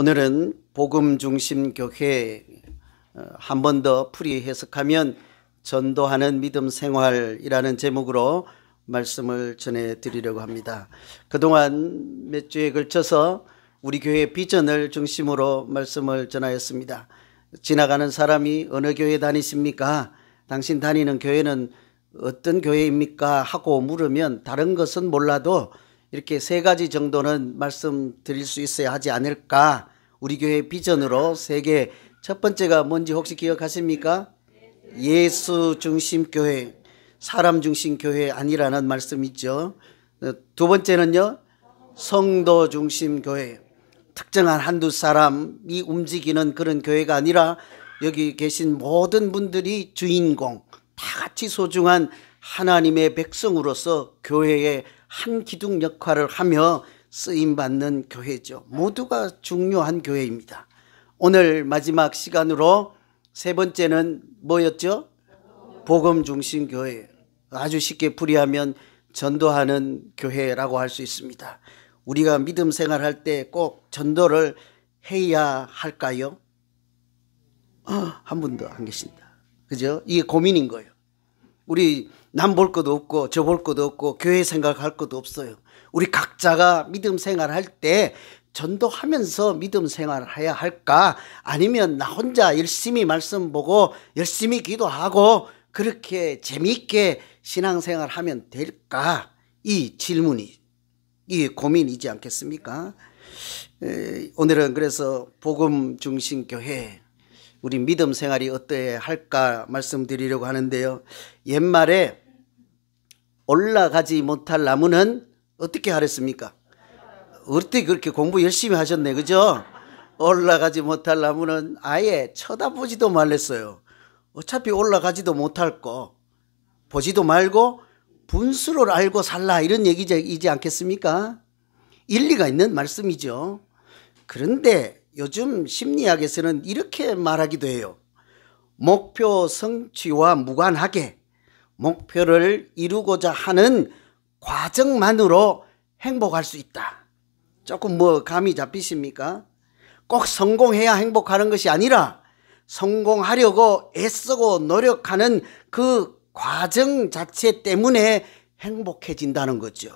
오늘은 복음 중심 교회 한 번 더 풀이 해석하면 전도하는 믿음 생활이라는 제목으로 말씀을 전해드리려고 합니다. 그동안 몇 주에 걸쳐서 우리 교회 비전을 중심으로 말씀을 전하였습니다. 지나가는 사람이 어느 교회 다니십니까? 당신 다니는 교회는 어떤 교회입니까? 하고 물으면 다른 것은 몰라도 이렇게 세 가지 정도는 말씀드릴 수 있어야 하지 않을까? 우리 교회 비전으로 세 개. 첫 번째가 뭔지 혹시 기억하십니까? 예수 중심 교회, 사람 중심 교회 아니라는 말씀이죠. 두 번째는요, 성도 중심 교회. 특정한 한두 사람이 움직이는 그런 교회가 아니라 여기 계신 모든 분들이 주인공, 다 같이 소중한 하나님의 백성으로서 교회의 한 기둥 역할을 하며 쓰임받는 교회죠. 모두가 중요한 교회입니다. 오늘 마지막 시간으로 세 번째는 뭐였죠? 복음 중심 교회. 아주 쉽게 풀이하면 전도하는 교회라고 할 수 있습니다. 우리가 믿음 생활할 때 꼭 전도를 해야 할까요? 한 분도 안 계신다. 그죠? 이게 고민인 거예요. 우리 남 볼 것도 없고 저 볼 것도 없고 교회 생각할 것도 없어요. 우리 각자가 믿음 생활할 때 전도하면서 믿음 생활을 해야 할까? 아니면 나 혼자 열심히 말씀 보고 열심히 기도하고 그렇게 재미있게 신앙생활 하면 될까? 이 질문이, 이 고민이지 않겠습니까? 오늘은 그래서 복음 중심 교회, 우리 믿음 생활이 어떠해야 할까 말씀드리려고 하는데요. 옛말에 올라가지 못할 나무는 어떻게 하랬습니까? 어떻게 그렇게 공부 열심히 하셨네, 그죠? 올라가지 못할 나무는 아예 쳐다보지도 말랬어요. 어차피 올라가지도 못할 거 보지도 말고 분수를 알고 살라, 이런 얘기이지 않겠습니까? 일리가 있는 말씀이죠. 그런데 요즘 심리학에서는 이렇게 말하기도 해요. 목표 성취와 무관하게 목표를 이루고자 하는 과정만으로 행복할 수 있다. 조금 감이 잡히십니까? 꼭 성공해야 행복하는 것이 아니라 성공하려고 애쓰고 노력하는 그 과정 자체 때문에 행복해진다는 거죠.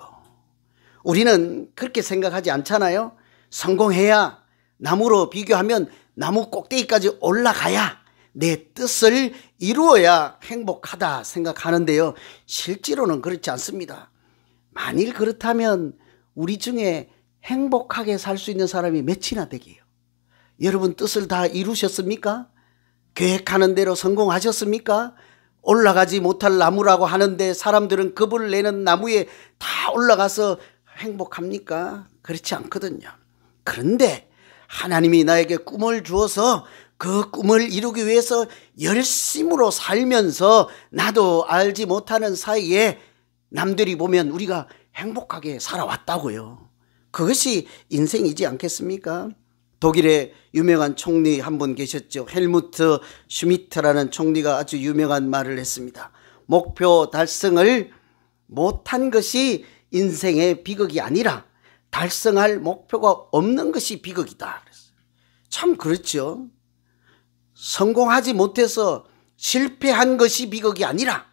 우리는 그렇게 생각하지 않잖아요. 성공해야, 나무로 비교하면 나무 꼭대기까지 올라가야, 내 뜻을 이루어야 행복하다 생각하는데요. 실제로는 그렇지 않습니다. 만일 그렇다면 우리 중에 행복하게 살 수 있는 사람이 몇이나 되게요? 여러분 뜻을 다 이루셨습니까? 계획하는 대로 성공하셨습니까? 올라가지 못할 나무라고 하는데 사람들은 겁을 내는 나무에 다 올라가서 행복합니까? 그렇지 않거든요. 그런데 하나님이 나에게 꿈을 주어서 그 꿈을 이루기 위해서 열심으로 살면서 나도 알지 못하는 사이에 남들이 보면 우리가 행복하게 살아왔다고요. 그것이 인생이지 않겠습니까? 독일의 유명한 총리 한 분 계셨죠. 헬무트 슈미트라는 총리가 아주 유명한 말을 했습니다. 목표 달성을 못한 것이 인생의 비극이 아니라 달성할 목표가 없는 것이 비극이다. 참 그렇죠. 성공하지 못해서 실패한 것이 비극이 아니라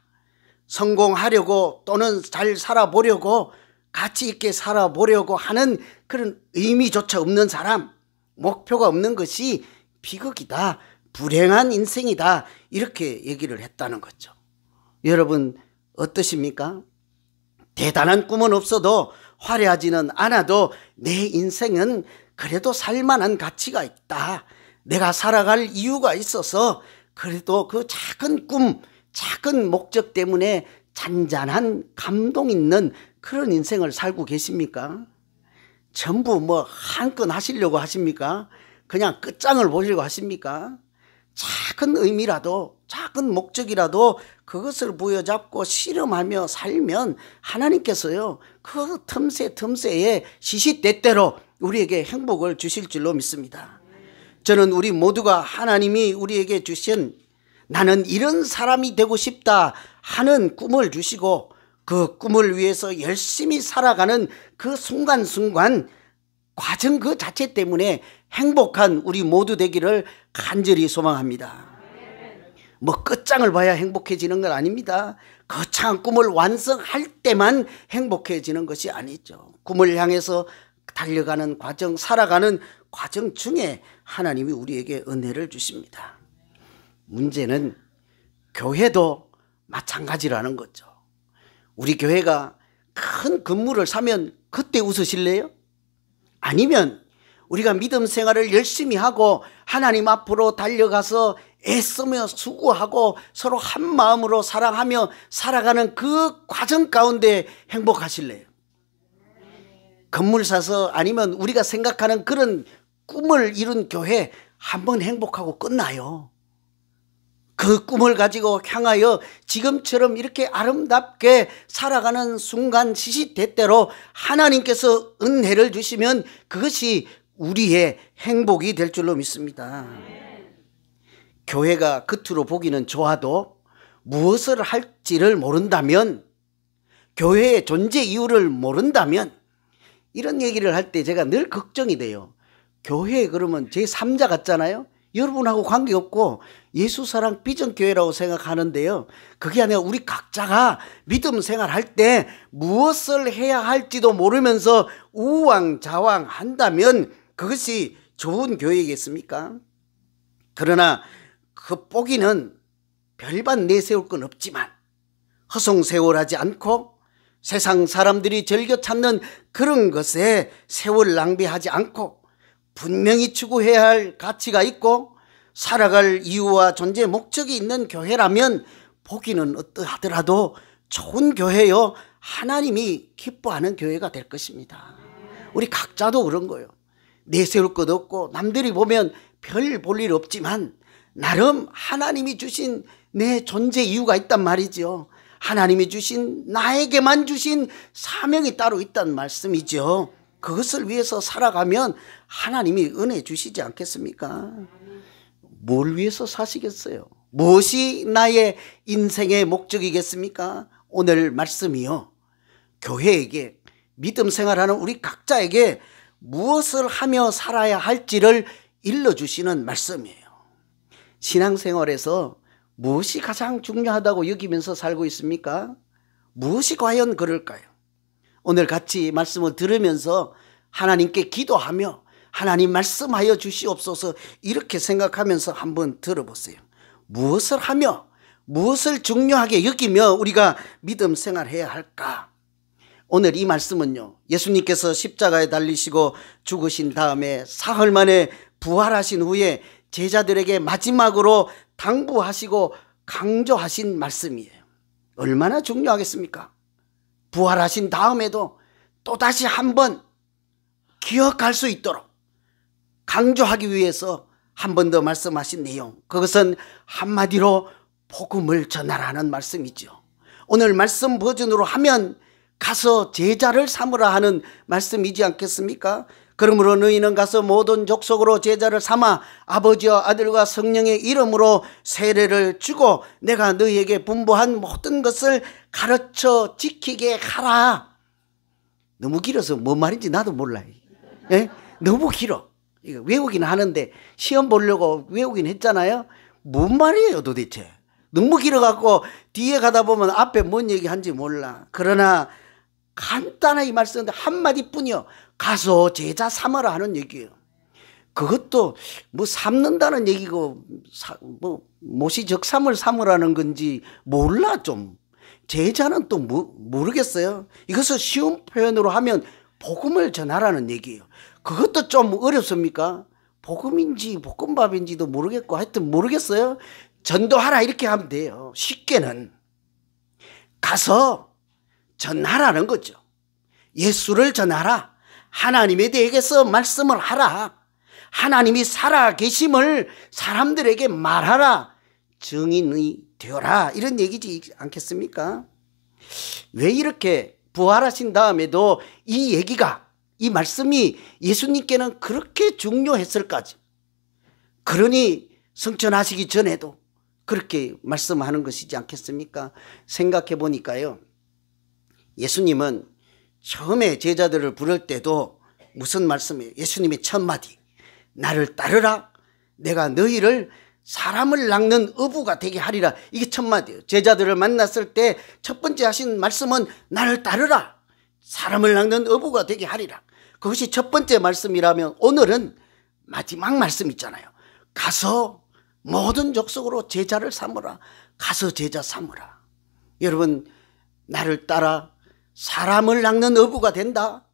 성공하려고 또는 잘 살아보려고 가치 있게 살아보려고 하는 그런 의미조차 없는 사람, 목표가 없는 것이 비극이다, 불행한 인생이다, 이렇게 얘기를 했다는 거죠. 여러분 어떠십니까? 대단한 꿈은 없어도 화려하지는 않아도 내 인생은 그래도 살만한 가치가 있다, 내가 살아갈 이유가 있어서 그래도 그 작은 꿈, 작은 목적 때문에 잔잔한 감동 있는 그런 인생을 살고 계십니까? 전부 한건 하시려고 하십니까? 그냥 끝장을 보려고 하십니까? 작은 의미라도, 작은 목적이라도 그것을 부여잡고 실험하며 살면 하나님께서요, 그 틈새에 시시때때로 우리에게 행복을 주실 줄로 믿습니다. 저는 우리 모두가 하나님이 우리에게 주신 나는 이런 사람이 되고 싶다 하는 꿈을 주시고 그 꿈을 위해서 열심히 살아가는 그 순간순간 과정 그 자체 때문에 행복한 우리 모두 되기를 간절히 소망합니다. 뭐 끝장을 봐야 행복해지는 건 아닙니다. 거창한 꿈을 완성할 때만 행복해지는 것이 아니죠. 꿈을 향해서 달려가는 과정, 살아가는 과정 중에 하나님이 우리에게 은혜를 주십니다. 문제는 교회도 마찬가지라는 거죠. 우리 교회가 큰 건물을 사면 그때 웃으실래요? 아니면 우리가 믿음 생활을 열심히 하고 하나님 앞으로 달려가서 애쓰며 수고하고 서로 한 마음으로 사랑하며 살아가는 그 과정 가운데 행복하실래요? 건물 사서 아니면 우리가 생각하는 그런 꿈을 이룬 교회 한번 행복하고 끝나요. 그 꿈을 가지고 향하여 지금처럼 이렇게 아름답게 살아가는 순간 시시때때로 하나님께서 은혜를 주시면 그것이 우리의 행복이 될 줄로 믿습니다. 교회가 겉으로 보기는 좋아도 무엇을 할지를 모른다면, 교회의 존재 이유를 모른다면, 이런 얘기를 할 때 제가 늘 걱정이 돼요. 교회 그러면 제3자 같잖아요. 여러분하고 관계없고 예수사랑 비전교회라고 생각하는데요. 그게 아니라 우리 각자가 믿음 생활할 때 무엇을 해야 할지도 모르면서 우왕좌왕 한다면 그것이 좋은 교회이겠습니까? 그러나 그 뽀기는 별반 내세울 건 없지만 허송세월하지 않고 세상 사람들이 즐겨 찾는 그런 것에 세월 낭비하지 않고 분명히 추구해야 할 가치가 있고 살아갈 이유와 존재 목적이 있는 교회라면 보기는 어떠하더라도 좋은 교회요, 하나님이 기뻐하는 교회가 될 것입니다. 우리 각자도 그런 거예요. 내세울 것 없고 남들이 보면 별 볼 일 없지만 나름 하나님이 주신 내 존재 이유가 있단 말이죠. 하나님이 주신, 나에게만 주신 사명이 따로 있다는 말씀이죠. 그것을 위해서 살아가면 하나님이 은혜 주시지 않겠습니까? 뭘 위해서 사시겠어요? 무엇이 나의 인생의 목적이겠습니까? 오늘 말씀이요, 교회에게, 믿음 생활하는 우리 각자에게 무엇을 하며 살아야 할지를 일러주시는 말씀이에요. 신앙생활에서 무엇이 가장 중요하다고 여기면서 살고 있습니까? 무엇이 과연 그럴까요? 오늘 같이 말씀을 들으면서 하나님께 기도하며 하나님 말씀하여 주시옵소서 이렇게 생각하면서 한번 들어보세요. 무엇을 하며 무엇을 중요하게 여기며 우리가 믿음 생활해야 할까? 오늘 이 말씀은요, 예수님께서 십자가에 달리시고 죽으신 다음에 사흘 만에 부활하신 후에 제자들에게 마지막으로 당부하시고 강조하신 말씀이에요. 얼마나 중요하겠습니까? 부활하신 다음에도 또다시 한번 기억할 수 있도록 강조하기 위해서 한 번 더 말씀하신 내용, 그것은 한마디로 복음을 전하라는 말씀이죠. 오늘 말씀 버전으로 하면 가서 제자를 삼으라 하는 말씀이지 않겠습니까? 그러므로 너희는 가서 모든 족속으로 제자를 삼아 아버지와 아들과 성령의 이름으로 세례를 주고 내가 너희에게 분부한 모든 것을 가르쳐 지키게 하라. 너무 길어서 뭔 말인지 나도 몰라요. 예? 너무 길어. 이거 외우긴 하는데 시험 보려고 외우긴 했잖아요. 뭔 말이에요 도대체. 너무 길어갖고 뒤에 가다 보면 앞에 뭔 얘기한지 몰라. 그러나 간단하게 말씀하는데 한마디뿐이요. 가서 제자 삼으라 하는 얘기예요. 그것도 뭐 삼는다는 얘기고 뭐 모시적삼을 삼으라는 건지 몰라 좀. 제자는 또 모르겠어요. 이것을 쉬운 표현으로 하면 복음을 전하라는 얘기예요. 그것도 좀 어렵습니까? 복음인지 볶음밥인지도 모르겠고 하여튼 모르겠어요. 전도하라 이렇게 하면 돼요. 쉽게는 가서 전하라는 거죠. 예수를 전하라. 하나님에 대해서 말씀을 하라. 하나님이 살아 계심을 사람들에게 말하라. 증인이 되어라. 이런 얘기지 않겠습니까? 왜 이렇게 부활하신 다음에도 이 얘기가, 이 말씀이 예수님께는 그렇게 중요했을까지? 그러니 승천하시기 전에도 그렇게 말씀하는 것이지 않겠습니까? 생각해 보니까요, 예수님은 처음에 제자들을 부를 때도 무슨 말씀이에요? 예수님의 첫 마디. 나를 따르라. 내가 너희를 사람을 낚는 어부가 되게 하리라. 이게 첫 마디예요. 제자들을 만났을 때 첫 번째 하신 말씀은 나를 따르라. 사람을 낚는 어부가 되게 하리라. 그것이 첫 번째 말씀이라면 오늘은 마지막 말씀 있잖아요. 가서 모든 족속으로 제자를 삼으라. 가서 제자 삼으라. 여러분, 나를 따라 사람을 낚는 어부가 된다.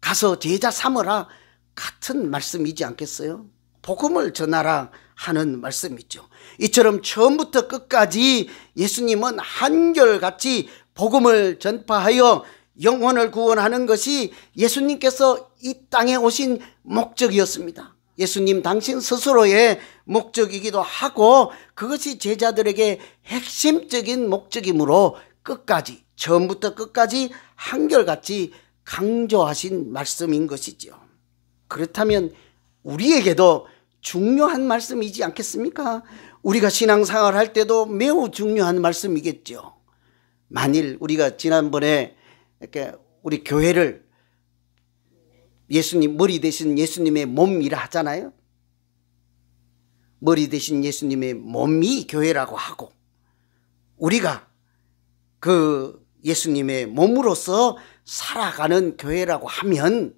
가서 제자 삼으라. 같은 말씀이지 않겠어요? 복음을 전하라 하는 말씀이죠. 이처럼 처음부터 끝까지 예수님은 한결같이 복음을 전파하여 영혼을 구원하는 것이 예수님께서 이 땅에 오신 목적이었습니다. 예수님 당신 스스로의 목적이기도 하고 그것이 제자들에게 핵심적인 목적이므로 끝까지, 처음부터 끝까지 한결같이 강조하신 말씀인 것이죠. 그렇다면 우리에게도 중요한 말씀이지 않겠습니까? 우리가 신앙생활 할 때도 매우 중요한 말씀이겠죠. 만일 우리가 지난번에 이렇게 우리 교회를 예수님, 머리 대신 예수님의 몸이라 하잖아요. 머리 대신 예수님의 몸이 교회라고 하고 우리가 그 예수님의 몸으로서 살아가는 교회라고 하면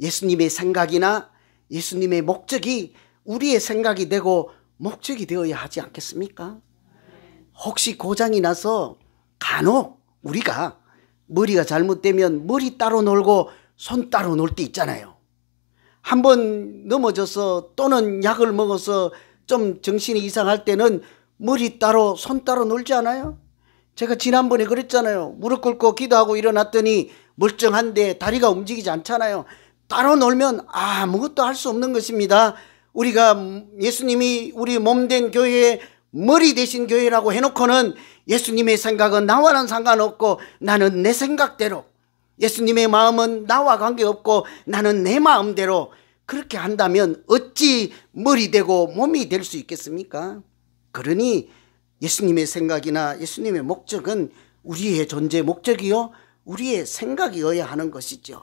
예수님의 생각이나 예수님의 목적이 우리의 생각이 되고 목적이 되어야 하지 않겠습니까? 혹시 고장이 나서 간혹 우리가 머리가 잘못되면 머리 따로 놀고 손 따로 놀 때 있잖아요. 한번 넘어져서 또는 약을 먹어서 좀 정신이 이상할 때는 머리 따로 손 따로 놀지 않아요? 제가 지난번에 그랬잖아요. 무릎 꿇고 기도하고 일어났더니 멀쩡한데 다리가 움직이지 않잖아요. 따로 놀면 아무것도 할 수 없는 것입니다. 우리가 예수님이 우리 몸된 교회에 머리 대신 교회라고 해놓고는 예수님의 생각은 나와는 상관없고 나는 내 생각대로, 예수님의 마음은 나와 관계없고 나는 내 마음대로 그렇게 한다면 어찌 머리 되고 몸이 될 수 있겠습니까? 그러니 예수님의 생각이나 예수님의 목적은 우리의 존재 목적이요 우리의 생각이어야 하는 것이죠.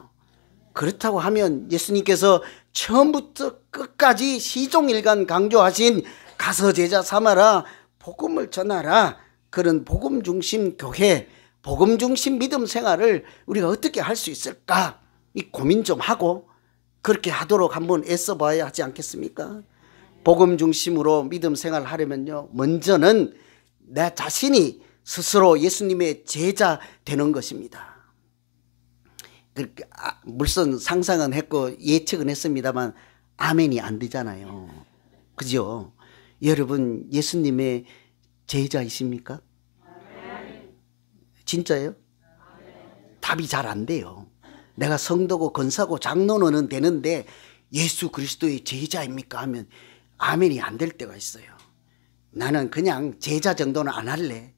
그렇다고 하면 예수님께서 처음부터 끝까지 시종일관 강조하신 가서 제자 삼아라, 복음을 전하라, 그런 복음 중심 교회, 복음 중심 믿음 생활을 우리가 어떻게 할 수 있을까? 이 고민 좀 하고 그렇게 하도록 한번 애써 봐야 하지 않겠습니까? 복음 중심으로 믿음 생활을 하려면요, 먼저는 내 자신이 스스로 예수님의 제자 되는 것입니다. 물론 상상은 했고 예측은 했습니다만 아멘이 안 되잖아요. 그죠? 여러분 예수님의 제자이십니까? 진짜예요? 답이 잘 안 돼요. 내가 성도고 권사고 장로는 되는데 예수 그리스도의 제자입니까? 하면 아멘이 안 될 때가 있어요. 나는 그냥 제자 정도는 안 할래.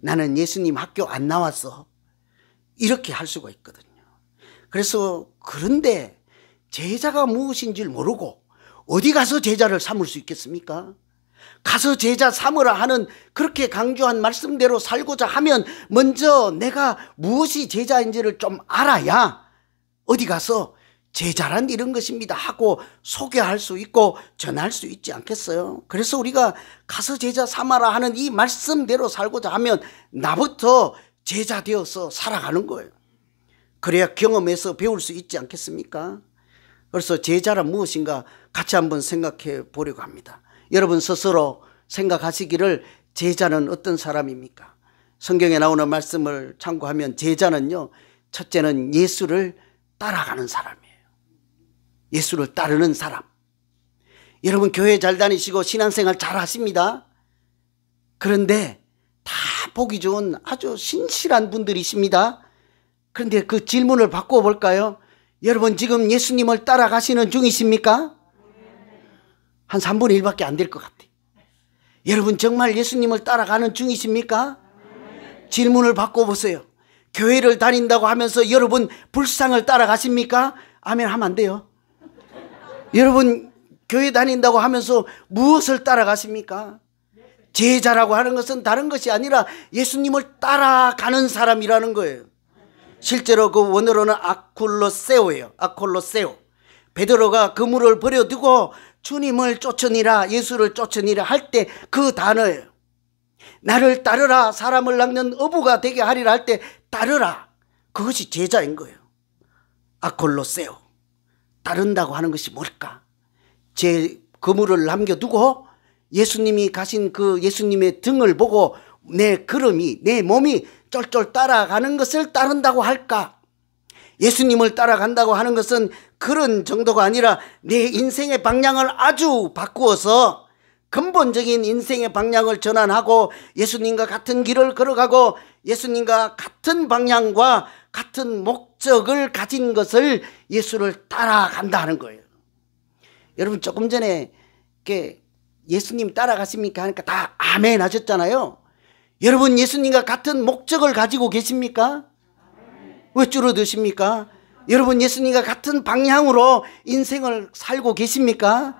나는 예수님 학교 안 나왔어. 이렇게 할 수가 있거든요. 그래서 그런데 제자가 무엇인 줄 모르고 어디 가서 제자를 삼을 수 있겠습니까? 가서 제자 삼으라 하는 그렇게 강조한 말씀대로 살고자 하면 먼저 내가 무엇이 제자인지를 좀 알아야 어디 가서 제자란 이런 것입니다 하고 소개할 수 있고 전할 수 있지 않겠어요? 그래서 우리가 가서 제자 삼아라 하는 이 말씀대로 살고자 하면 나부터 제자 되어서 살아가는 거예요. 그래야 경험해서 배울 수 있지 않겠습니까? 그래서 제자란 무엇인가 같이 한번 생각해 보려고 합니다. 여러분 스스로 생각하시기를 제자는 어떤 사람입니까? 성경에 나오는 말씀을 참고하면 제자는요, 첫째는 예수를 따라가는 사람이에요. 예수를 따르는 사람. 여러분 교회 잘 다니시고 신앙생활 잘 하십니다. 그런데 다 보기 좋은 아주 신실한 분들이십니다. 그런데 그 질문을 바꿔볼까요? 여러분 지금 예수님을 따라가시는 중이십니까? 한 3분의 1밖에 안 될 것 같아요. 여러분 정말 예수님을 따라가는 중이십니까? 질문을 바꿔보세요. 교회를 다닌다고 하면서 여러분 불상을 따라가십니까? 아멘 하면 안 돼요. 여러분 교회 다닌다고 하면서 무엇을 따라가십니까? 제자라고 하는 것은 다른 것이 아니라 예수님을 따라가는 사람이라는 거예요. 실제로 그 원어로는 아콜로세오예요. 아콜로세오. 베드로가 그물을 버려두고 주님을 쫓으니라, 예수를 쫓으니라 할 때 그 단어예요. 나를 따르라, 사람을 낚는 어부가 되게 하리라 할 때 따르라, 그것이 제자인 거예요. 아콜로세오. 따른다고 하는 것이 뭘까? 제 그물을 남겨두고 예수님이 가신 그 예수님의 등을 보고 내 걸음이, 내 몸이 쫄쫄 따라가는 것을 따른다고 할까? 예수님을 따라간다고 하는 것은 그런 정도가 아니라 내 인생의 방향을 아주 바꾸어서 근본적인 인생의 방향을 전환하고 예수님과 같은 길을 걸어가고 예수님과 같은 방향과 같은 목적을 가진 것을 예수를 따라간다 하는 거예요. 여러분 조금 전에 예수님 따라가십니까 하니까 다 아멘 하셨잖아요. 여러분 예수님과 같은 목적을 가지고 계십니까? 왜 줄어드십니까? 여러분 예수님과 같은 방향으로 인생을 살고 계십니까?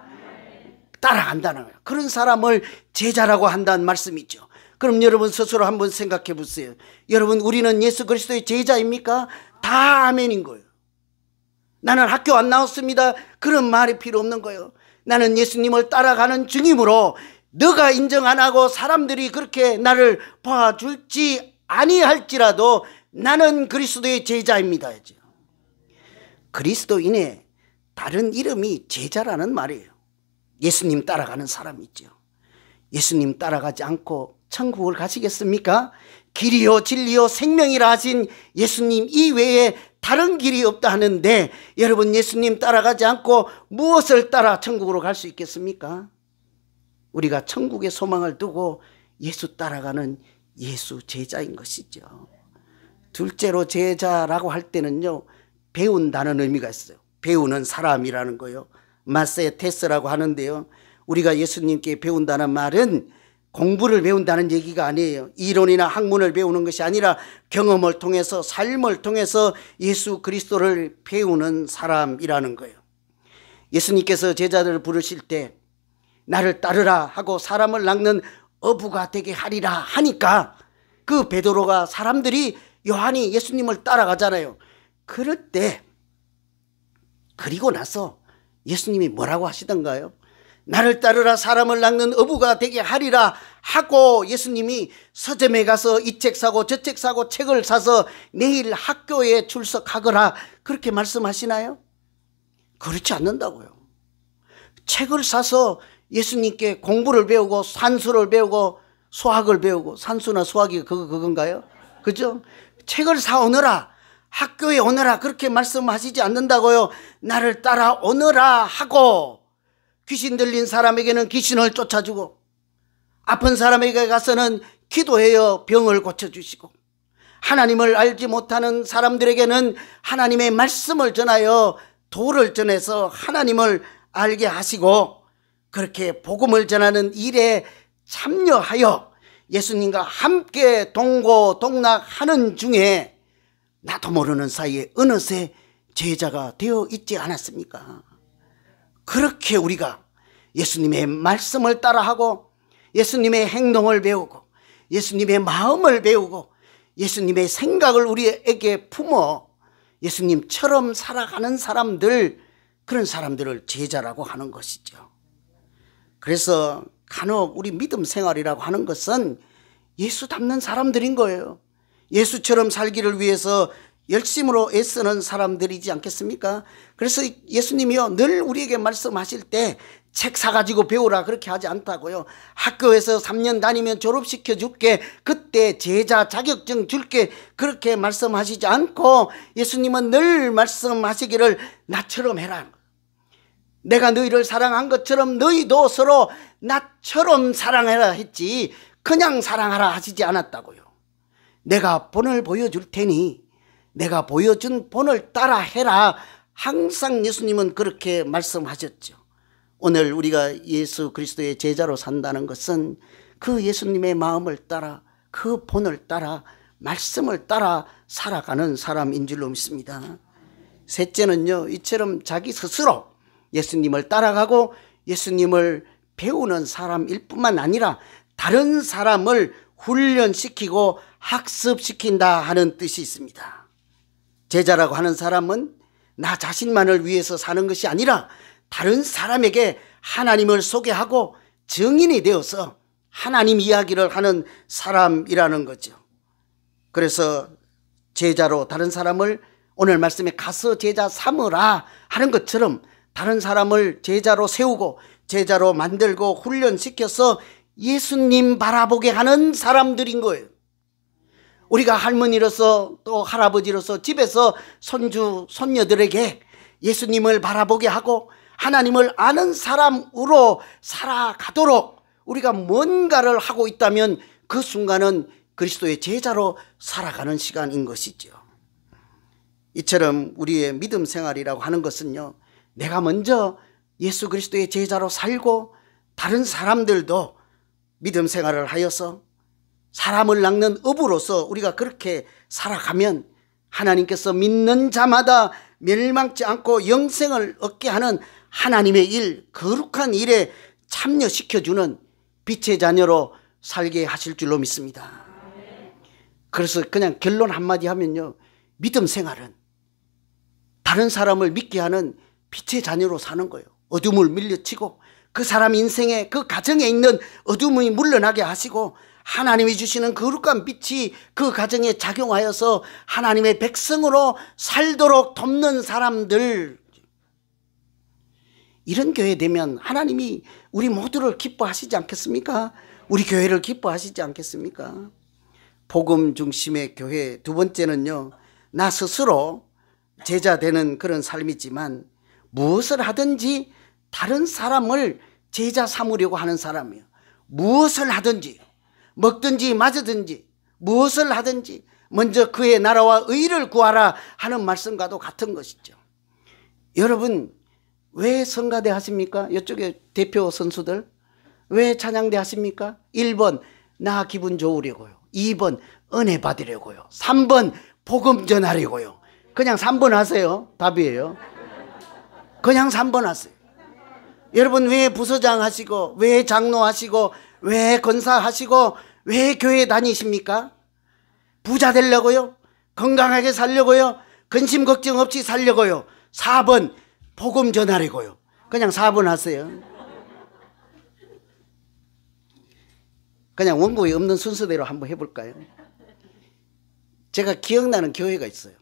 따라간다는 거예요. 그런 사람을 제자라고 한다는 말씀이죠. 그럼 여러분 스스로 한번 생각해 보세요. 여러분 우리는 예수 그리스도의 제자입니까? 다 아멘인 거예요. 나는 학교 안 나왔습니다. 그런 말이 필요 없는 거예요. 나는 예수님을 따라가는 중이므로 너가 인정 안 하고 사람들이 그렇게 나를 봐줄지 아니할지라도 나는 그리스도의 제자입니다. 그리스도인의 다른 이름이 제자라는 말이에요. 예수님 따라가는 사람이 있죠. 예수님 따라가지 않고 천국을 가시겠습니까? 길이요 진리요 생명이라 하신 예수님 이외에 다른 길이 없다 하는데 여러분 예수님 따라가지 않고 무엇을 따라 천국으로 갈 수 있겠습니까? 우리가 천국의 소망을 두고 예수 따라가는 예수 제자인 것이죠. 둘째로 제자라고 할 때는요, 배운다는 의미가 있어요. 배우는 사람이라는 거요. 마세테스라고 하는데요, 우리가 예수님께 배운다는 말은 공부를 배운다는 얘기가 아니에요. 이론이나 학문을 배우는 것이 아니라 경험을 통해서, 삶을 통해서 예수 그리스도를 배우는 사람이라는 거예요. 예수님께서 제자들을 부르실 때 나를 따르라 하고 사람을 낚는 어부가 되게 하리라 하니까 그 베드로가, 사람들이 요한이 예수님을 따라가잖아요. 그럴 때, 그리고 나서 예수님이 뭐라고 하시던가요? 나를 따르라, 사람을 낚는 어부가 되게 하리라 하고 예수님이 서점에 가서 이 책 사고 저 책 사고 책을 사서 내일 학교에 출석하거라 그렇게 말씀하시나요? 그렇지 않는다고요. 책을 사서 예수님께 공부를 배우고 산수를 배우고 수학을 배우고, 산수나 수학이 그건가요? 그죠? 책을 사오너라, 학교에 오너라 그렇게 말씀하시지 않는다고요. 나를 따라오너라 하고 귀신 들린 사람에게는 귀신을 쫓아주고 아픈 사람에게 가서는 기도해요 병을 고쳐주시고, 하나님을 알지 못하는 사람들에게는 하나님의 말씀을 전하여 도를 전해서 하나님을 알게 하시고, 그렇게 복음을 전하는 일에 참여하여 예수님과 함께 동고동락하는 중에 나도 모르는 사이에 어느새 제자가 되어 있지 않았습니까? 그렇게 우리가 예수님의 말씀을 따라하고 예수님의 행동을 배우고 예수님의 마음을 배우고 예수님의 생각을 우리에게 품어 예수님처럼 살아가는 사람들, 그런 사람들을 제자라고 하는 것이죠. 그래서 간혹 우리 믿음 생활이라고 하는 것은 예수 닮는 사람들인 거예요. 예수처럼 살기를 위해서 열심으로 애쓰는 사람들이지 않겠습니까? 그래서 예수님이요 늘 우리에게 말씀하실 때 책 사가지고 배우라 그렇게 하지 않다고요. 학교에서 3년 다니면 졸업시켜 줄게, 그때 제자 자격증 줄게 그렇게 말씀하시지 않고 예수님은 늘 말씀하시기를 나처럼 해라, 내가 너희를 사랑한 것처럼 너희도 서로 나처럼 사랑해라 했지 그냥 사랑하라 하시지 않았다고요. 내가 본을 보여줄 테니 내가 보여준 본을 따라 해라, 항상 예수님은 그렇게 말씀하셨죠. 오늘 우리가 예수 그리스도의 제자로 산다는 것은 그 예수님의 마음을 따라, 그 본을 따라, 말씀을 따라 살아가는 사람인 줄로 믿습니다. 셋째는요, 이처럼 자기 스스로 예수님을 따라가고 예수님을 배우는 사람일 뿐만 아니라 다른 사람을 훈련시키고 학습시킨다 하는 뜻이 있습니다. 제자라고 하는 사람은 나 자신만을 위해서 사는 것이 아니라 다른 사람에게 하나님을 소개하고 증인이 되어서 하나님 이야기를 하는 사람이라는 거죠. 그래서 제자로 다른 사람을 오늘 말씀에 가서 제자 삼으라 하는 것처럼 다른 사람을 제자로 세우고 제자로 만들고 훈련시켜서 예수님 바라보게 하는 사람들인 거예요. 우리가 할머니로서 또 할아버지로서 집에서 손주 손녀들에게 예수님을 바라보게 하고 하나님을 아는 사람으로 살아가도록 우리가 뭔가를 하고 있다면 그 순간은 그리스도의 제자로 살아가는 시간인 것이죠. 이처럼 우리의 믿음 생활이라고 하는 것은요, 내가 먼저 예수 그리스도의 제자로 살고 다른 사람들도 믿음 생활을 하여서 사람을 낚는 어부로서 우리가 그렇게 살아가면 하나님께서 믿는 자마다 멸망치 않고 영생을 얻게 하는 하나님의 일, 거룩한 일에 참여시켜주는 빛의 자녀로 살게 하실 줄로 믿습니다. 그래서 그냥 결론 한마디 하면요, 믿음 생활은 다른 사람을 믿게 하는 빛의 자녀로 사는 거예요. 어둠을 밀려치고 그 사람 인생에 그 가정에 있는 어둠이 물러나게 하시고 하나님이 주시는 거룩한 빛이 그 가정에 작용하여서 하나님의 백성으로 살도록 돕는 사람들, 이런 교회 되면 하나님이 우리 모두를 기뻐하시지 않겠습니까? 우리 교회를 기뻐하시지 않겠습니까? 복음 중심의 교회. 두 번째는요, 나 스스로 제자 되는 그런 삶이지만 무엇을 하든지 다른 사람을 제자 삼으려고 하는 사람이에요. 무엇을 하든지, 먹든지 마시든지 무엇을 하든지 먼저 그의 나라와 의를 구하라 하는 말씀과도 같은 것이죠. 여러분, 왜 성가대 하십니까? 이쪽에 대표 선수들 왜 찬양대 하십니까? 1번 나 기분 좋으려고요. 2번 은혜 받으려고요. 3번 복음 전하려고요. 그냥 3번 하세요. 답이에요. 그냥 3번 하세요. 여러분, 왜 부서장 하시고 왜 장로 하시고 왜 권사 하시고 왜 교회 다니십니까? 부자 되려고요? 건강하게 살려고요? 근심 걱정 없이 살려고요? 4번 복음 전하려고요. 그냥 4번 하세요. 그냥 원고에 없는 순서대로 한번 해볼까요? 제가 기억나는 교회가 있어요.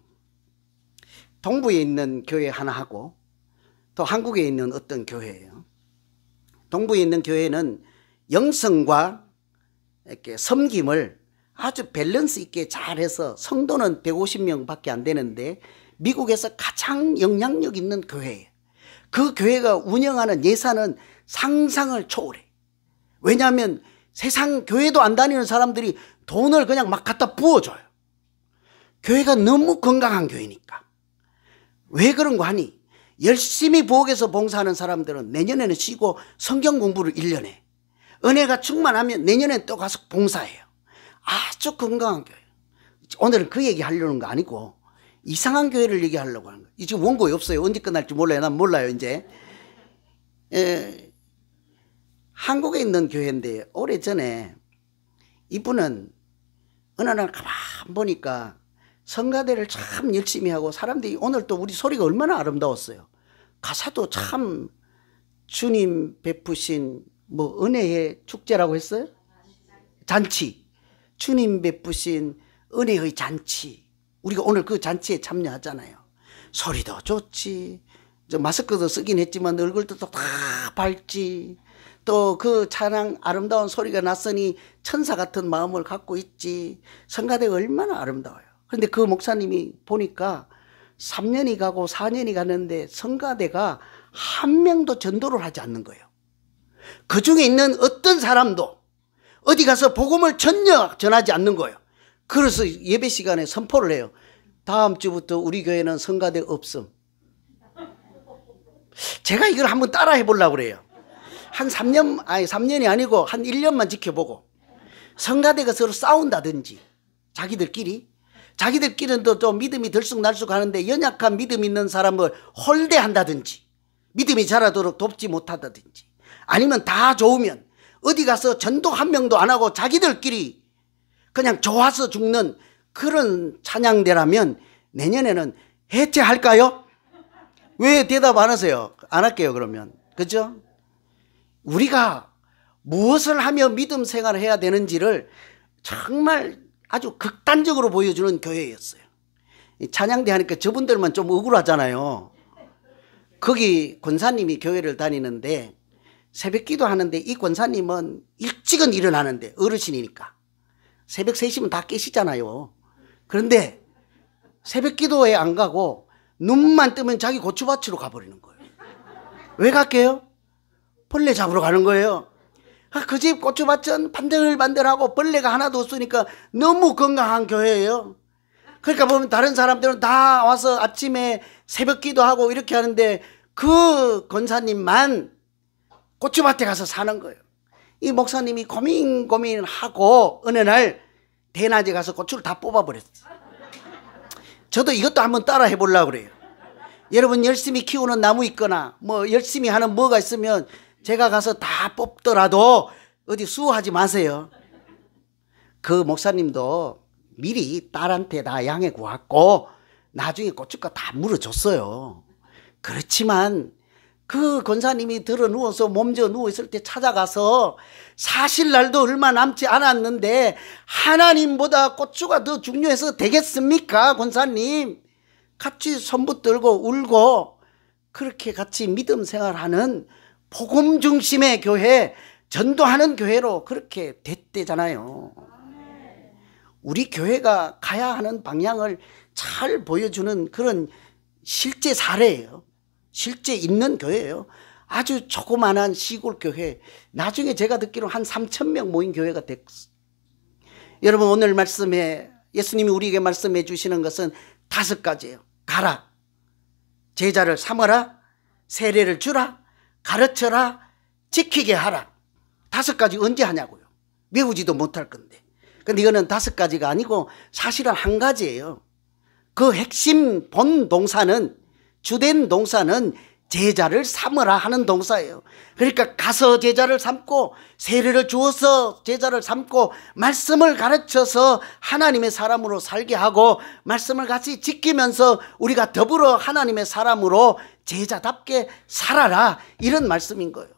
동부에 있는 교회 하나 하고 또 한국에 있는 어떤 교회예요. 동부에 있는 교회는 영성과 이렇게 섬김을 아주 밸런스 있게 잘해서 성도는 150명밖에 안 되는데 미국에서 가장 영향력 있는 교회예요. 그 교회가 운영하는 예산은 상상을 초월해. 왜냐하면 세상 교회도 안 다니는 사람들이 돈을 그냥 막 갖다 부어줘요. 교회가 너무 건강한 교회니까. 왜 그런 거 하니? 열심히 부엌에서 봉사하는 사람들은 내년에는 쉬고 성경 공부를 1년 해. 은혜가 충만하면 내년엔 또 가서 봉사해요. 아주 건강한 교회. 오늘은 그 얘기 하려는 거 아니고 이상한 교회를 얘기하려고 하는 거예요. 지금 원고에 없어요. 언제 끝날지 몰라요. 난 몰라요 이제. 한국에 있는 교회인데 오래전에 이분은 어느 날 가만 보니까 성가대를 참 열심히 하고 사람들이 오늘 또 우리 소리가 얼마나 아름다웠어요. 가사도 참 주님 베푸신 뭐 은혜의 축제라고 했어요? 잔치. 주님 베푸신 은혜의 잔치. 우리가 오늘 그 잔치에 참여하잖아요. 소리도 좋지. 마스크도 쓰긴 했지만 얼굴도 다 밝지. 또 그 찬양 아름다운 소리가 났으니 천사 같은 마음을 갖고 있지. 성가대가 얼마나 아름다워요. 그런데 그 목사님이 보니까 3년이 가고 4년이 가는데 성가대가 한 명도 전도를 하지 않는 거예요. 그 중에 있는 어떤 사람도 어디 가서 복음을 전혀 전하지 않는 거예요. 그래서 예배 시간에 선포를 해요. 다음 주부터 우리 교회는 성가대 없음. 제가 이걸 한번 따라 해보려고 그래요. 한 3년이 아니고 한 1년만 지켜보고 성가대가 서로 싸운다든지 자기들끼리는 또 믿음이 들쑥날쑥 하는데 연약한 믿음 있는 사람을 홀대한다든지 믿음이 자라도록 돕지 못하다든지 아니면 다 좋으면 어디 가서 전도 한 명도 안 하고 자기들끼리 그냥 좋아서 죽는 그런 찬양대라면 내년에는 해체할까요? 왜 대답 안 하세요? 안 할게요, 그러면. 그죠? 우리가 무엇을 하며 믿음 생활을 해야 되는지를 정말 아주 극단적으로 보여주는 교회였어요. 찬양대 하니까 저분들만 좀 억울하잖아요. 거기 권사님이 교회를 다니는데 새벽 기도 하는데 이 권사님은 일찍은 일어나는데 어르신이니까 새벽 3시면 다 깨시잖아요. 그런데 새벽 기도에 안 가고 눈만 뜨면 자기 고추밭으로 가버리는 거예요. 왜 갈게요? 벌레 잡으러 가는 거예요. 그 집 고추밭은 반들반들하고 벌레가 하나도 없으니까 너무 건강한 교회예요. 그러니까 보면 다른 사람들은 다 와서 아침에 새벽 기도하고 이렇게 하는데 그 권사님만 고추밭에 가서 사는 거예요. 이 목사님이 고민하고 어느 날 대낮에 가서 고추를 다 뽑아버렸어요. 저도 이것도 한번 따라 해보려고 그래요. 여러분 열심히 키우는 나무 있거나 뭐 열심히 하는 뭐가 있으면 제가 가서 다 뽑더라도 어디 수호하지 마세요. 그 목사님도 미리 딸한테 다 양해 구했고 나중에 고춧가 다 물어줬어요. 그렇지만 그 권사님이 들어 누워서 몸져 누워있을 때 찾아가서 사실 날도 얼마 남지 않았는데 하나님보다 고추가 더 중요해서 되겠습니까? 권사님 같이 손붙들고 울고 그렇게 같이 믿음 생활하는 복음 중심의 교회, 전도하는 교회로 그렇게 됐대잖아요. 우리 교회가 가야 하는 방향을 잘 보여주는 그런 실제 사례예요. 실제 있는 교회예요. 아주 조그만한 시골 교회. 나중에 제가 듣기로 한 3,000명 모인 교회가 됐어요. 여러분 오늘 말씀에 예수님이 우리에게 말씀해 주시는 것은 5가지예요. 가라, 제자를 삼아라, 세례를 주라, 가르쳐라, 지키게 하라. 5가지 언제 하냐고요. 외우지도 못할 건데. 근데 이거는 5가지가 아니고 사실은 한 가지예요. 그 핵심 본 동사는, 주된 동사는 제자를 삼으라 하는 동사예요. 그러니까 가서 제자를 삼고 세례를 주어서 제자를 삼고 말씀을 가르쳐서 하나님의 사람으로 살게 하고 말씀을 같이 지키면서 우리가 더불어 하나님의 사람으로 제자답게 살아라, 이런 말씀인 거예요.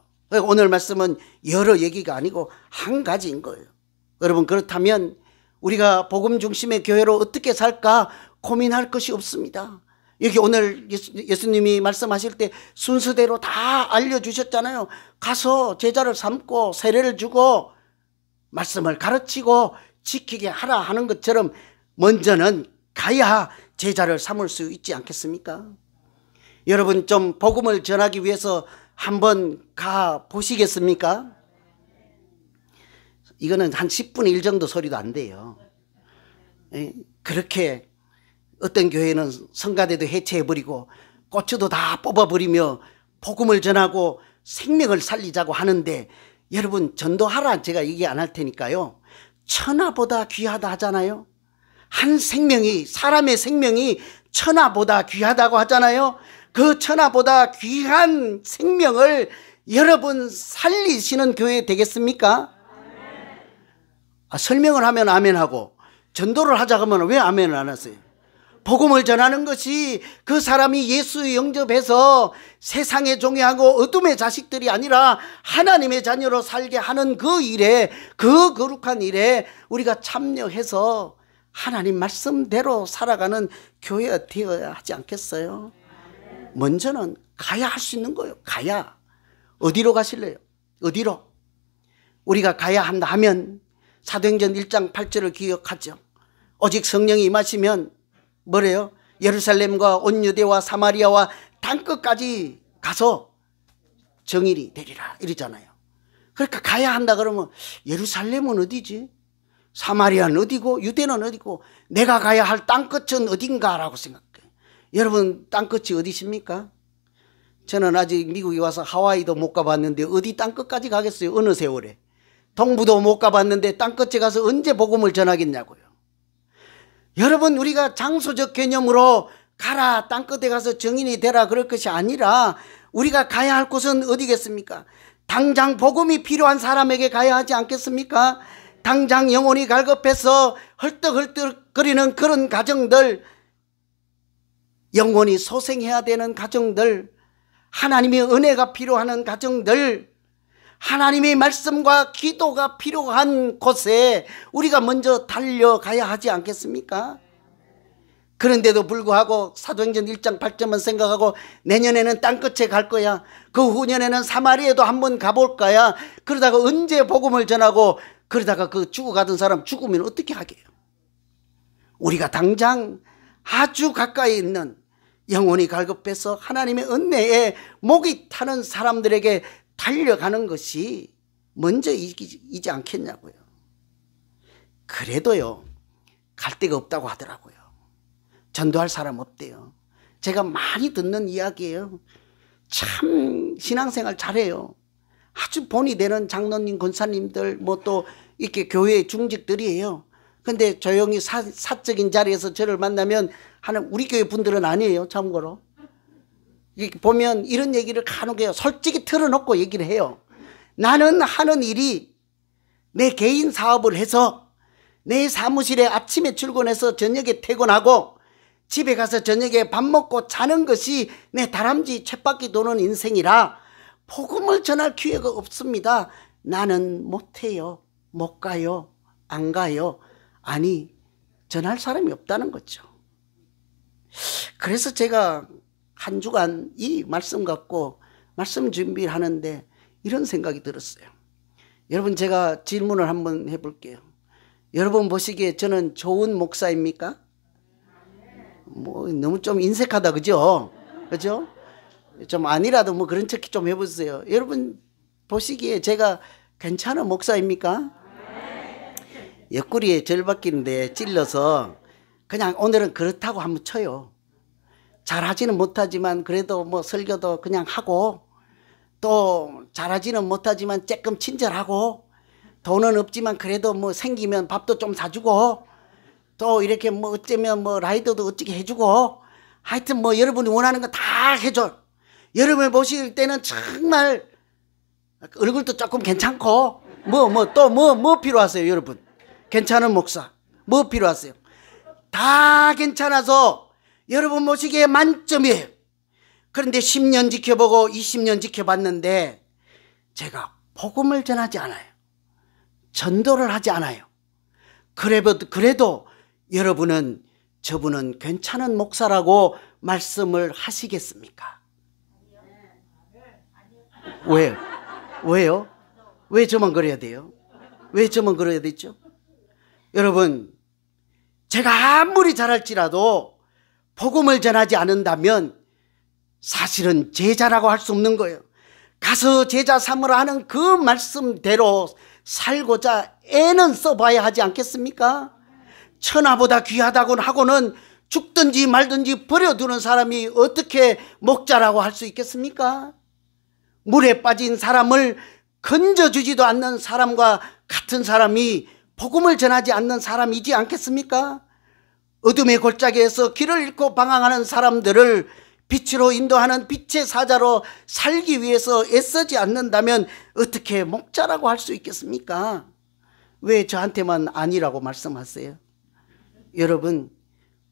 오늘 말씀은 여러 얘기가 아니고 한 가지인 거예요. 여러분 그렇다면 우리가 복음 중심의 교회로 어떻게 살까 고민할 것이 없습니다. 여기 오늘 예수님이 말씀하실 때 순서대로 다 알려주셨잖아요. 가서 제자를 삼고 세례를 주고 말씀을 가르치고 지키게 하라 하는 것처럼 먼저는 가야 제자를 삼을 수 있지 않겠습니까? 여러분 좀 복음을 전하기 위해서 한번 가 보시겠습니까? 이거는 한 10분의 1 정도 소리도 안 돼요. 그렇게 어떤 교회는 성가대도 해체해버리고 고추도 다 뽑아버리며 복음을 전하고 생명을 살리자고 하는데, 여러분 전도하라 제가 얘기 안 할 테니까요. 천하보다 귀하다 하잖아요. 한 생명이, 사람의 생명이 천하보다 귀하다고 하잖아요. 그 천하보다 귀한 생명을 여러분 살리시는 교회 되겠습니까? 설명을 하면 아멘하고 전도를 하자 하면 왜 아멘을 안 하세요? 복음을 전하는 것이 그 사람이 예수 영접해서 세상에 종애하고 어둠의 자식들이 아니라 하나님의 자녀로 살게 하는 그 일에, 그 거룩한 일에 우리가 참여해서 하나님 말씀대로 살아가는 교회가 되어야 하지 않겠어요? 먼저는 가야 할 수 있는 거예요. 가야. 어디로 가실래요? 어디로? 우리가 가야 한다 하면 사도행전 1장 8절을 기억하죠. 오직 성령이 임하시면 뭐래요? 예루살렘과 온 유대와 사마리아와 땅끝까지 가서 정일이 되리라 이러잖아요. 그러니까 가야 한다 그러면 예루살렘은 어디지? 사마리아는 어디고 유대는 어디고 내가 가야 할 땅끝은 어딘가라고 생각해요. 여러분 땅끝이 어디십니까? 저는 아직 미국에 와서 하와이도 못 가봤는데 어디 땅끝까지 가겠어요? 어느 세월에. 동부도 못 가봤는데 땅끝에 가서 언제 복음을 전하겠냐고요. 여러분 우리가 장소적 개념으로 가라, 땅끝에 가서 정인이 되라 그럴 것이 아니라 우리가 가야 할 곳은 어디겠습니까? 당장 복음이 필요한 사람에게 가야 하지 않겠습니까? 당장 영혼이 갈급해서 헐떡헐떡거리는 그런 가정들, 영원히 소생해야 되는 가정들, 하나님의 은혜가 필요한 가정들, 하나님의 말씀과 기도가 필요한 곳에 우리가 먼저 달려가야 하지 않겠습니까? 그런데도 불구하고 사도행전 1장 8절만 생각하고 내년에는 땅끝에 갈 거야, 그 후년에는 사마리아에도 한번 가볼 거야, 그러다가 언제 복음을 전하고, 그러다가 그 죽어가던 사람 죽으면 어떻게 하게요? 우리가 당장 아주 가까이 있는 영혼이 갈급해서 하나님의 은혜에 목이 타는 사람들에게 달려가는 것이 먼저이지 않겠냐고요. 그래도요, 갈 데가 없다고 하더라고요. 전도할 사람 없대요. 제가 많이 듣는 이야기예요. 참 신앙생활 잘해요. 아주 본이 되는 장로님, 권사님들, 뭐 또 이렇게 교회 중직들이에요. 근데 조용히 사적인 자리에서 저를 만나면 하는, 우리 교회 분들은 아니에요, 참고로. 이렇게 보면 이런 얘기를 간혹 해요. 솔직히 털어놓고 얘기를 해요. 나는 하는 일이 내 개인 사업을 해서 내 사무실에 아침에 출근해서 저녁에 퇴근하고 집에 가서 저녁에 밥 먹고 자는 것이 내 다람쥐 쳇바퀴 도는 인생이라 복음을 전할 기회가 없습니다. 나는 못해요, 못 가요, 안 가요. 아니, 전할 사람이 없다는 거죠. 그래서 제가 한 주간 이 말씀 갖고 말씀 준비를 하는데 이런 생각이 들었어요. 여러분, 제가 질문을 한번 해볼게요. 여러분 보시기에 저는 좋은 목사입니까? 뭐 너무 좀 인색하다, 그죠? 그죠? 좀 아니라도 뭐 그런 척 좀 해보세요. 여러분 보시기에 제가 괜찮은 목사입니까? 옆구리에 절 박히는데 찔러서 그냥 오늘은 그렇다고 한번 쳐요. 잘하지는 못하지만 그래도 뭐 설교도 그냥 하고, 또 잘하지는 못하지만 조금 친절하고, 돈은 없지만 그래도 뭐 생기면 밥도 좀 사주고, 또 이렇게 뭐 어쩌면 뭐 라이더도 어떻게 해주고, 하여튼 뭐 여러분이 원하는 거 다 해줘. 여러분을 보실 때는 정말 얼굴도 조금 괜찮고, 뭐 필요하세요, 여러분? 괜찮은 목사 뭐 필요하세요? 다 괜찮아서 여러분 보시기에 만점이에요. 그런데 10년 지켜보고 20년 지켜봤는데 제가 복음을 전하지 않아요. 전도를 하지 않아요. 그래도 여러분은 저분은 괜찮은 목사라고 말씀을 하시겠습니까? 왜요? 왜 저만 그래야 돼요? 왜 저만 그래야 되죠? 여러분, 제가 아무리 잘할지라도 복음을 전하지 않는다면 사실은 제자라고 할 수 없는 거예요. 가서 제자 삼으라 하는 그 말씀대로 살고자 애는 써봐야 하지 않겠습니까? 천하보다 귀하다고 하고는 죽든지 말든지 버려두는 사람이 어떻게 목자라고 할 수 있겠습니까? 물에 빠진 사람을 건져주지도 않는 사람과 같은 사람이 복음을 전하지 않는 사람이지 않겠습니까? 어둠의 골짜기에서 길을 잃고 방황하는 사람들을 빛으로 인도하는 빛의 사자로 살기 위해서 애쓰지 않는다면 어떻게 목자라고 할 수 있겠습니까? 왜 저한테만 아니라고 말씀하세요? 여러분,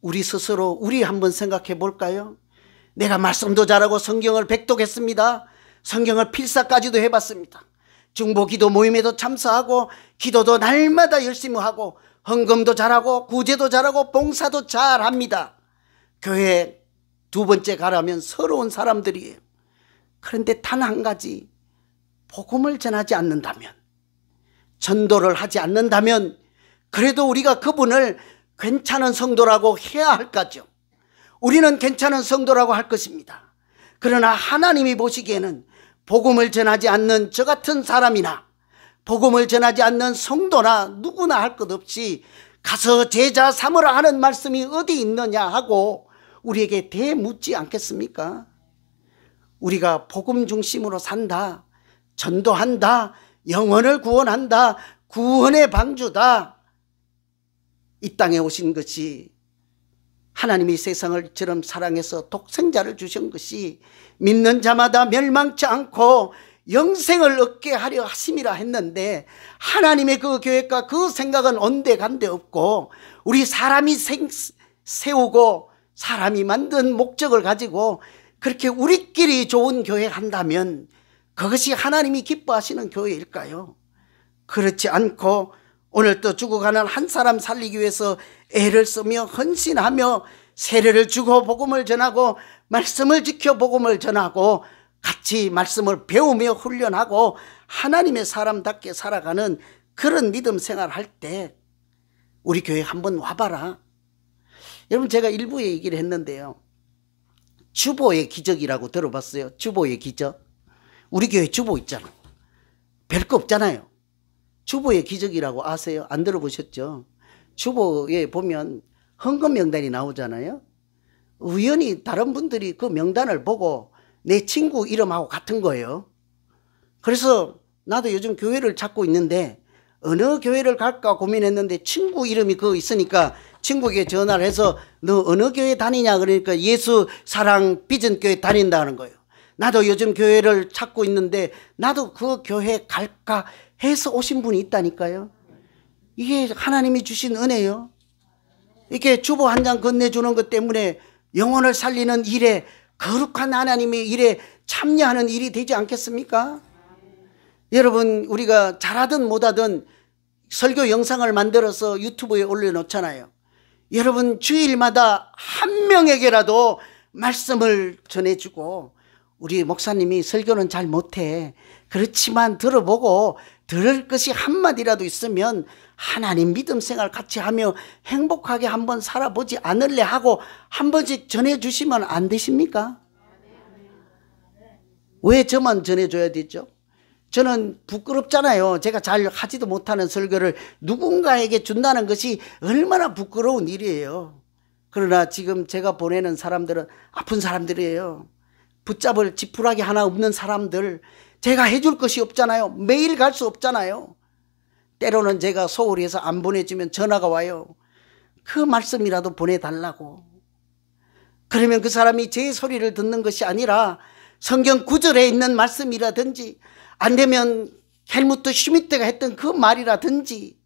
우리 스스로 우리 한번 생각해 볼까요? 내가 말씀도 잘하고 성경을 백독했습니다. 성경을 필사까지도 해봤습니다. 중보기도 모임에도 참석하고 기도도 날마다 열심히 하고 헌금도 잘하고 구제도 잘하고 봉사도 잘합니다. 교회 두 번째 가라면 서러운 사람들이에요. 그런데 단 한 가지, 복음을 전하지 않는다면, 전도를 하지 않는다면 그래도 우리가 그분을 괜찮은 성도라고 해야 할 거죠. 우리는 괜찮은 성도라고 할 것입니다. 그러나 하나님이 보시기에는 복음을 전하지 않는 저 같은 사람이나 복음을 전하지 않는 성도나 누구나 할 것 없이 가서 제자 삼으라 하는 말씀이 어디 있느냐 하고 우리에게 대묻지 않겠습니까? 우리가 복음 중심으로 산다, 전도한다, 영혼을 구원한다, 구원의 방주다. 이 땅에 오신 것이, 하나님이 세상을 저럼 사랑해서 독생자를 주신 것이 믿는 자마다 멸망치 않고 영생을 얻게 하려 하심이라 했는데, 하나님의 그 계획과 그 생각은 온데간데 없고 우리 사람이 세우고 사람이 만든 목적을 가지고 그렇게 우리끼리 좋은 교회 한다면 그것이 하나님이 기뻐하시는 교회일까요? 그렇지 않고 오늘 또 죽어가는 한 사람 살리기 위해서 애를 쓰며 헌신하며 세례를 주고 복음을 전하고 말씀을 지켜 복음을 전하고 같이 말씀을 배우며 훈련하고 하나님의 사람답게 살아가는 그런 믿음 생활할 때 우리 교회 한번 와봐라. 여러분, 제가 일부에 얘기를 했는데요, 주보의 기적이라고 들어봤어요? 주보의 기적. 우리 교회 주보 있잖아. 별거 없잖아요. 주보의 기적이라고 아세요? 안 들어보셨죠? 주보에 보면 헌금 명단이 나오잖아요. 우연히 다른 분들이 그 명단을 보고 내 친구 이름하고 같은 거예요. 그래서 나도 요즘 교회를 찾고 있는데 어느 교회를 갈까 고민했는데 친구 이름이 그거 있으니까 친구에게 전화를 해서 너 어느 교회 다니냐 그러니까 예수 사랑 비전교회 다닌다는 거예요. 나도 요즘 교회를 찾고 있는데 나도 그 교회 갈까 해서 오신 분이 있다니까요. 이게 하나님이 주신 은혜예요. 이렇게 주보 한 장 건네주는 것 때문에 영혼을 살리는 일에, 거룩한 하나님의 일에 참여하는 일이 되지 않겠습니까? 여러분, 우리가 잘하든 못하든 설교 영상을 만들어서 유튜브에 올려놓잖아요. 여러분, 주일마다 한 명에게라도 말씀을 전해주고, 우리 목사님이 설교는 잘 못해, 그렇지만 들어보고 들을 것이 한마디라도 있으면 하나님 믿음 생활 같이 하며 행복하게 한번 살아보지 않을래 하고 한 번씩 전해주시면 안 되십니까? 왜 저만 전해줘야 되죠? 저는 부끄럽잖아요. 제가 잘 하지도 못하는 설교를 누군가에게 준다는 것이 얼마나 부끄러운 일이에요. 그러나 지금 제가 보내는 사람들은 아픈 사람들이에요. 붙잡을 지푸라기 하나 없는 사람들, 제가 해줄 것이 없잖아요. 매일 갈 수 없잖아요. 때로는 제가 소홀히 해서 안 보내주면 전화가 와요. 그 말씀이라도 보내달라고. 그러면 그 사람이 제 소리를 듣는 것이 아니라 성경 구절에 있는 말씀이라든지 안 되면 헬무트 슈미트가 했던 그 말이라든지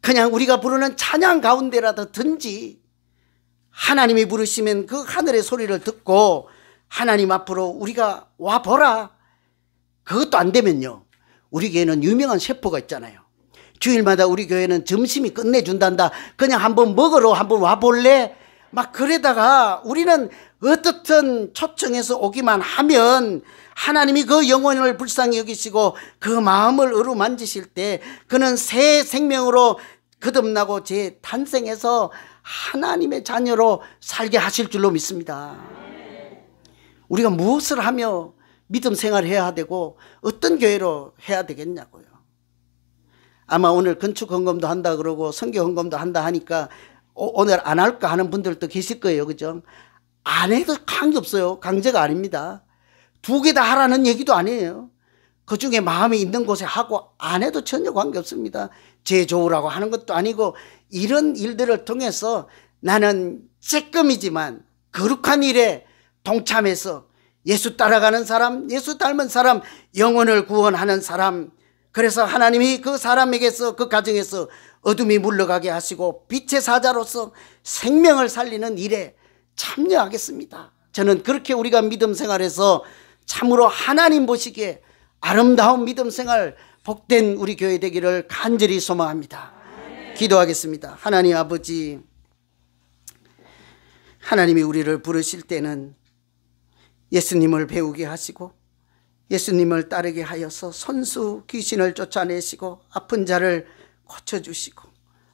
그냥 우리가 부르는 찬양 가운데라든지 하나님이 부르시면 그 하늘의 소리를 듣고 하나님 앞으로 우리가 와보라. 그것도 안 되면요, 우리 교회는 유명한 셰프가 있잖아요. 주일마다 우리 교회는 점심이 끝내준단다. 그냥 한번 먹으러 한번 와볼래? 막 그러다가 우리는 어떻든 초청해서 오기만 하면 하나님이 그 영혼을 불쌍히 여기시고 그 마음을 어루만지실 때 그는 새 생명으로 거듭나고 재탄생해서 하나님의 자녀로 살게 하실 줄로 믿습니다. 우리가 무엇을 하며 믿음 생활을 해야 되고 어떤 교회로 해야 되겠냐고요. 아마 오늘 건축 헌금도 한다 그러고 선교 헌금도 한다 하니까 오늘 안 할까 하는 분들도 계실 거예요. 그죠? 안 해도 관계없어요. 강제가 아닙니다. 두 개 다 하라는 얘기도 아니에요. 그 중에 마음이 있는 곳에 하고 안 해도 전혀 관계없습니다. 제 좋으라고 하는 것도 아니고 이런 일들을 통해서 나는 쬐끔이지만 거룩한 일에 동참해서 예수 따라가는 사람, 예수 닮은 사람, 영혼을 구원하는 사람, 그래서 하나님이 그 사람에게서 그 가정에서 어둠이 물러가게 하시고 빛의 사자로서 생명을 살리는 일에 참여하겠습니다. 저는 그렇게 우리가 믿음 생활에서 참으로 하나님 보시기에 아름다운 믿음 생활 복된 우리 교회 되기를 간절히 소망합니다. 기도하겠습니다. 하나님 아버지, 하나님이 우리를 부르실 때는 예수님을 배우게 하시고 예수님을 따르게 하여서 손수 귀신을 쫓아내시고 아픈 자를 고쳐주시고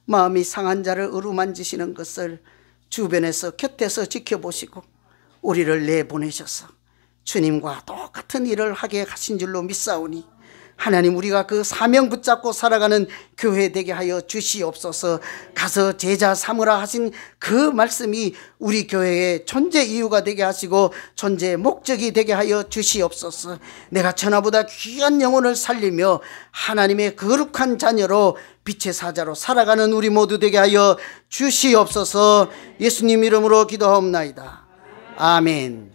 마음이 상한 자를 어루만지시는 것을 주변에서 곁에서 지켜보시고 우리를 내보내셔서 주님과 똑같은 일을 하게 하신 줄로 믿사오니 하나님, 우리가 그 사명 붙잡고 살아가는 교회 되게 하여 주시옵소서. 가서 제자 삼으라 하신 그 말씀이 우리 교회의 존재 이유가 되게 하시고 존재의 목적이 되게 하여 주시옵소서. 내가 천하보다 귀한 영혼을 살리며 하나님의 거룩한 자녀로 빛의 사자로 살아가는 우리 모두 되게 하여 주시옵소서. 예수님 이름으로 기도하옵나이다. 아멘.